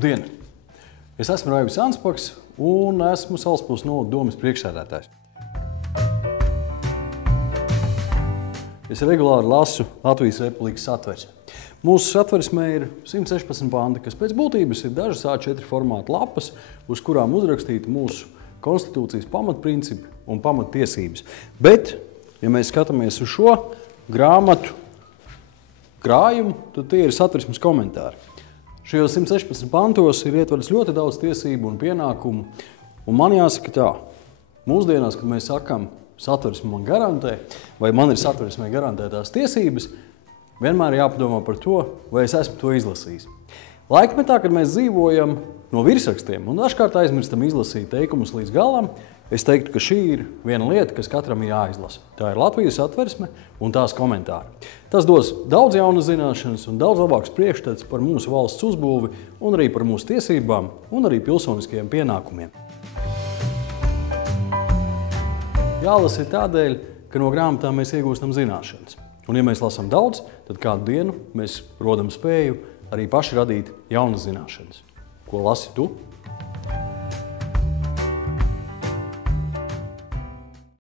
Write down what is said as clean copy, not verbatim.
Labdien! Es esmu Raivis Anspaks un esmu Salaspils novada domes priekšsēdētājs. Es regulāri lasu Latvijas Republikas satversmi. Mūsu satversmē ir 116 panti, kas pēc būtības ir dažas A4 formāta lapas, uz kurām uzrakstīti mūsu konstitūcijas pamatprincipi un pamattiesības. Bet, ja mēs skatāmies uz šo grāmatu krājumu, tad tie ir satversmes komentāri. Šajos 116 pantos ir ietverts ļoti daudz tiesību un pienākumu, un man jāsaka tā, mūsdienās, kad mēs sakam, satversme man garantē, vai man ir satversmē garantētās tiesības, vienmēr jāpadomā par to, vai es esmu to izlasījis. Laikmetā, kad mēs dzīvojam no virsrakstiem un dažkārt aizmirstam izlasīt teikumus līdz galam, es teiktu, ka šī ir viena lieta, kas katram ir jāizlasa. Tā ir Latvijas satversme un tās komentāri. Tas dos daudz jaunas zināšanas un daudz labāks priekšstats par mūsu valsts uzbūvi un arī par mūsu tiesībām un arī pilsoniskajiem pienākumiem. Jālasa ir tādēļ, ka no grāmatām mēs iegūstam zināšanas. Un ja mēs lasām daudz, tad kādu dienu mēs rodam spēju arī paši radīt jaunas zināšanas. Ko lasi tu?